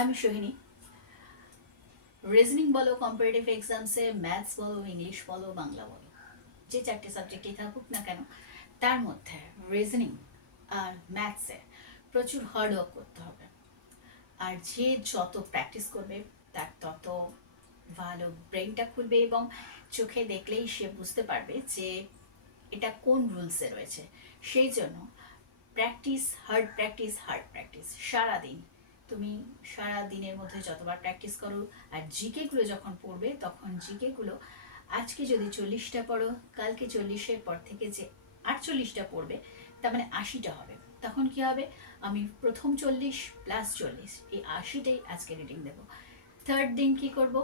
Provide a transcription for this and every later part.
আমি সোহিনী। রিজনিং বলো, comparative এক্সামসে maths বলো, ইংলিশ বলো, বাংলা বলো, যে চারটে সাবজেক্টই থাকুক না কেন, তার মধ্যে রিজনিং আর ম্যাথসে প্রচুর হার্ড ওয়ার্ক করতে হবে। আর যে যত প্র্যাকটিস করবে তার তত ভালো ব্রেনটা খুলবে, এবং চোখে দেখলেই সে বুঝতে পারবে যে এটা কোন রুলসে রয়েছে। সেই জন্য practice, hard practice, hard practice সারাদিন। তুমি সারা দিনের মধ্যে যতবার প্র্যাকটিস করো, আর জিকেগুলো যখন পড়বে তখন জিকেগুলো আজকে যদি 40টা পড়ো, কালকে 40-এর পর থেকে যে 48টা পড়বে, তার মানে 80টা হবে। তখন কি হবে? আমি প্রথম 40 + 40, এই 80টাই আজকে রিডিং দেবো। থার্ড দিন কি করব?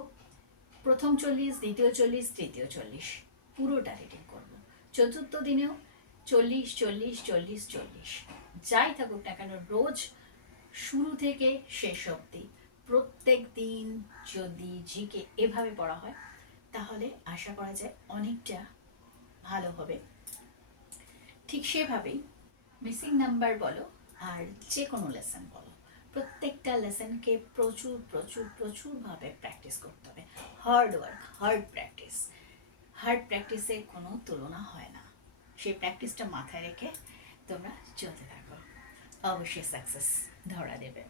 প্রথম 40, দ্বিতীয় 40, তৃতীয় 40, পুরোটা রিডিং করব। চতুর্থ দিনেও 40 40 40 40, যাই থাকুক না কেন, রোজ শুরু থেকে শেষ অবধি প্রত্যেক দিন যদি জিকে এভাবে পড়া হয়, তাহলে আশা করা যায় অনেকটা ভালো হবে। ঠিক সেভাবেই মিসিং নাম্বার বলো আর যে কোনো লেসন বলো, প্রত্যেকটা লেসনকে প্রচুর প্রচুর প্রচুরভাবে প্র্যাকটিস করতে হবে। Hard work, hard practice, hard প্র্যাকটিসের কোনো তুলনা হয় না। সেই প্র্যাকটিসটা মাথায় রেখে তোমরা চলতে থাকো, অবশ্যই সাকসেস ধরা দেবে।